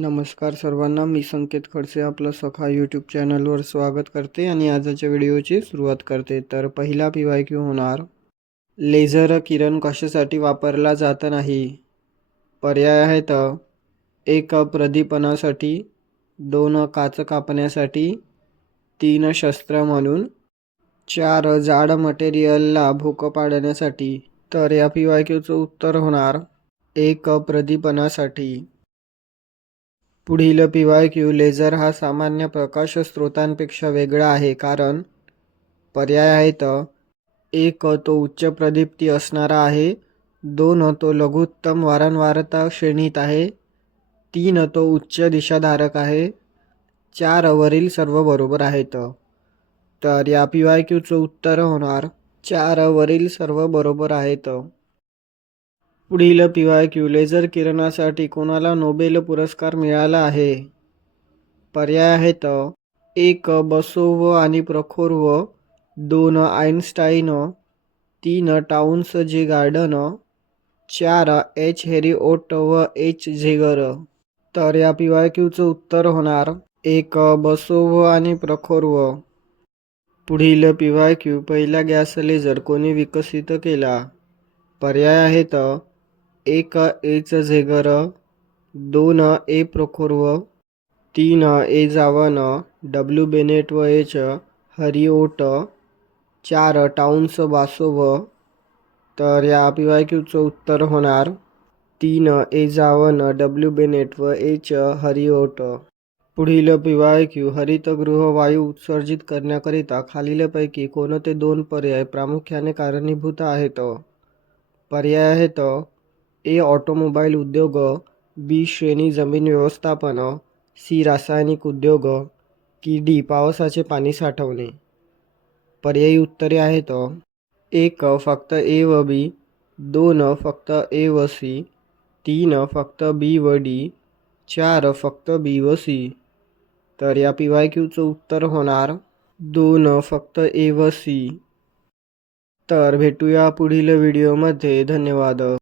नमस्कार सर्वांना मी संकेत खडसे आपलं सखा यूट्यूब चॅनलवर स्वागत करते आणि आजच्या व्हिडिओची सुरुवात करते. तर पहिला पी वाय क्यू होणार लेझर किरण कशासाठी वापरला जात नाही? पर्याय आहेत एक प्रदीपनासाठी दोन काच कापण्यासाठी तीन शस्त्र म्हणून चार जाड मटेरियलला भूक पाडण्यासाठी. तर या पी वाय क्यूचं उत्तर होणार एक प्रदीपनासाठी. पुढील पी वाय क्यू लेझर हा सामान्य प्रकाश स्रोतांपेक्षा वेगळा आहे कारण पर्याय आहेत. एक तो उच्च प्रदीप्ती असणारा आहे. दोन तो लघुत्तम वारंवारता श्रेणीत आहे. तीन तो उच्च दिशाधारक आहे. चार वरील सर्व बरोबर आहेत. तर या पी वाय क्यूचं उत्तर होणार चार वरील सर्व बरोबर आहेत. पुढील पी वाय क्यू लेझर किरणासाठी कोणाला नोबेल पुरस्कार मिळाला आहे? पर्याय आहेत. एक बसोव आणि प्रखोरव दोन आईन्स्टाईन तीन टाउन्स जे गार्डन. चार एच हेरी ओट व एच झेगर. तर या पी वाय क्यूचं उत्तर होणार एक बसोव आणि प्रखोरव पुढील पी वाय क्यू पहिला गॅस लेझर कोणी विकसित केला? पर्याय आहेत. एक एच झेगर दोन ए प्रखोर्व तीन ए जावन डब्ल्यू बेनेट व एच हरिओट चार टाउन्स बासोव तर या पी वाय क्यूचं उत्तर होणार तीन ए जावन डब्ल्यू बेनेट व एच हरिओट पुढील पी वाय क्यू हरितगृह वायू उत्सर्जित करण्याकरिता खालीलपैकी कोणते दोन पर्याय प्रामुख्याने कारणीभूत आहेत? पर्याय आहेत ए ऑटोमोबाईल उद्योग बी श्रेणी जमीन व्यवस्थापन सी रासायनिक उद्योग की डी पावसाचे पाणी साठवणे. पर्यायी उत्तरे आहेत. एक फक्त ए व बी. दोन फक्त ए व सी. तीन फक्त बी व डी. चार फक्त बी व सी. तर या पी वाय क्यूचं उत्तर होणार दोन फक्त ए व सी. तर भेटूया पुढील व्हिडिओमध्ये धन्यवाद.